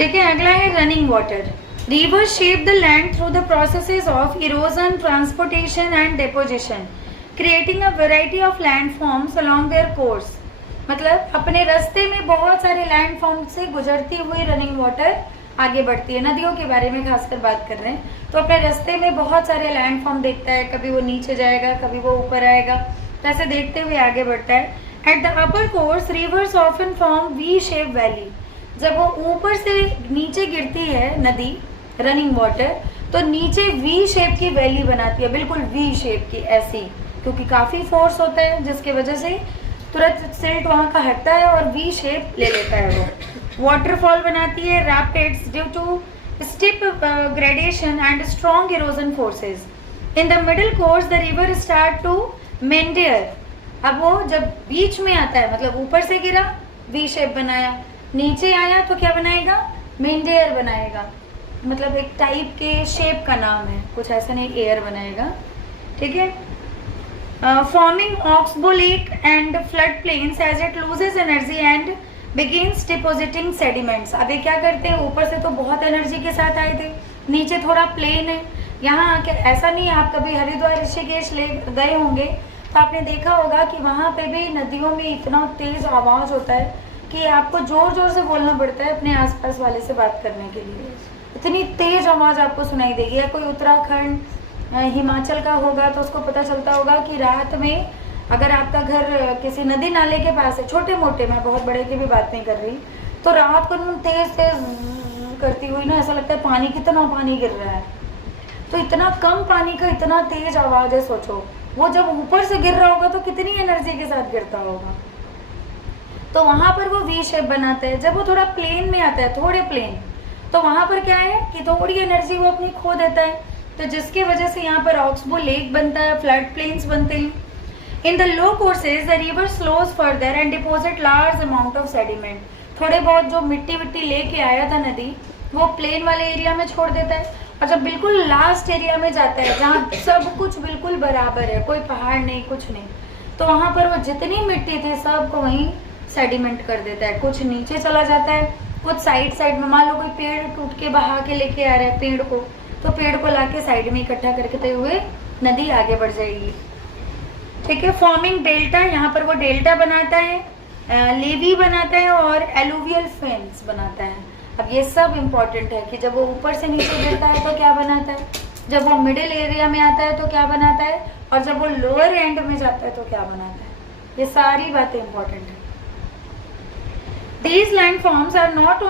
ठीक है, अगला है running water. Rivers shape the land through the processes of erosion, transportation and deposition, creating a variety of land forms along their course. मतलब अपने रास्ते में बहुत सारे लैंड फॉर्म से गुजरती हुई रनिंग वाटर आगे बढ़ती है। नदियों के बारे में खासकर बात कर रहे हैं, तो अपने रास्ते में बहुत सारे लैंड फॉर्म देखता है, कभी वो नीचे जाएगा, कभी वो ऊपर आएगा, तो ऐसे देखते हुए आगे बढ़ता है। At the upper course reverse often form V shape valley. जब वो ऊपर से नीचे गिरती है नदी रनिंग वाटर, तो नीचे वी शेप की वैली बनाती है, बिल्कुल वी शेप की ऐसी, क्योंकि काफ़ी फोर्स होता है जिसकी वजह से तुरंत सिल्ट वहाँ का हटता है और वी शेप ले लेता है वो। वाटरफॉल बनाती है rapids due to steep gradation and strong erosion forces. In the middle course the river start to meander. अब वो जब बीच में आता है, मतलब ऊपर से गिरा वी शेप बनाया, नीचे आया तो क्या बनाएगा, मेंडियर बनाएगा, मतलब एक टाइप के शेप का नाम है, कुछ ऐसा नहीं, एयर बनाएगा। ठीक है, forming oxbow lake and flood plains as it loses energy and begins depositing sediments। अब ये क्या करते हैं, ऊपर से तो बहुत एनर्जी के साथ आए थे, नीचे थोड़ा प्लेन है, यहाँ आके ऐसा नहीं, आप कभी हरिद्वार ऋषिकेश ले गए होंगे तो आपने देखा होगा कि वहाँ पे भी नदियों में इतना तेज आवाज़ होता है कि आपको जोर जोर से बोलना पड़ता है अपने आसपास वाले से बात करने के लिए, इतनी तेज आवाज़ आपको सुनाई देगी। या कोई उत्तराखंड हिमाचल का होगा तो उसको पता चलता होगा कि रात में अगर आपका घर किसी नदी नाले के पास है, छोटे मोटे, मैं बहुत बड़े की भी बात नहीं कर रही, तो रात को तेज तेज करती हुई ना ऐसा लगता है पानी, कितना पानी गिर रहा है, तो इतना कम पानी का इतना तेज आवाज़ है। सोचो वो जब ऊपर से गिर रहा होगा तो कितनी एनर्जी के साथ गिरता होगा। तो वहाँ पर वो वी शेप बनाता है। जब वो थोड़ा प्लेन में आता है, थोड़े प्लेन, तो वहाँ पर क्या है कि थोड़ी एनर्जी वो अपनी खो देता है, तो जिसकी वजह से यहाँ पर ऑक्सबो लेक बनता है, फ्लड प्लेन्स बनते हैं। In the low courses the river slows further and deposit large amount of sediment. थोड़े बहुत जो मिट्टी विट्टी लेके आया था नदी, वो प्लेन वाले एरिया में छोड़ देता है, और जब बिल्कुल लास्ट एरिया में जाता है जहाँ सब कुछ बिल्कुल बराबर है, कोई पहाड़ नहीं, कुछ नहीं, तो वहाँ पर वो जितनी मिट्टी थी सबको वहीं सेडिमेंट कर देता है। कुछ नीचे चला जाता है, कुछ साइड साइड में, मान लो कोई पेड़ टूट के बहा के लेके आ रहा है पेड़ को, तो पेड़ को लाके साइड में इकट्ठा करके हुए नदी आगे बढ़ जाएगी। ठीक है, फॉर्मिंग डेल्टा, यहाँ पर वो डेल्टा बनाता है, लेवी बनाता है और एलुवियल फेंस बनाता है। अब ये सब इम्पोर्टेंट है कि जब वो ऊपर से नीचे गिरता है तो क्या बनाता है, जब वो मिडिल एरिया में आता है तो क्या बनाता है, और जब वो लोअर एंड में जाता है तो क्या बनाता है, ये सारी बातें इम्पोर्टेंट है। These landforms are not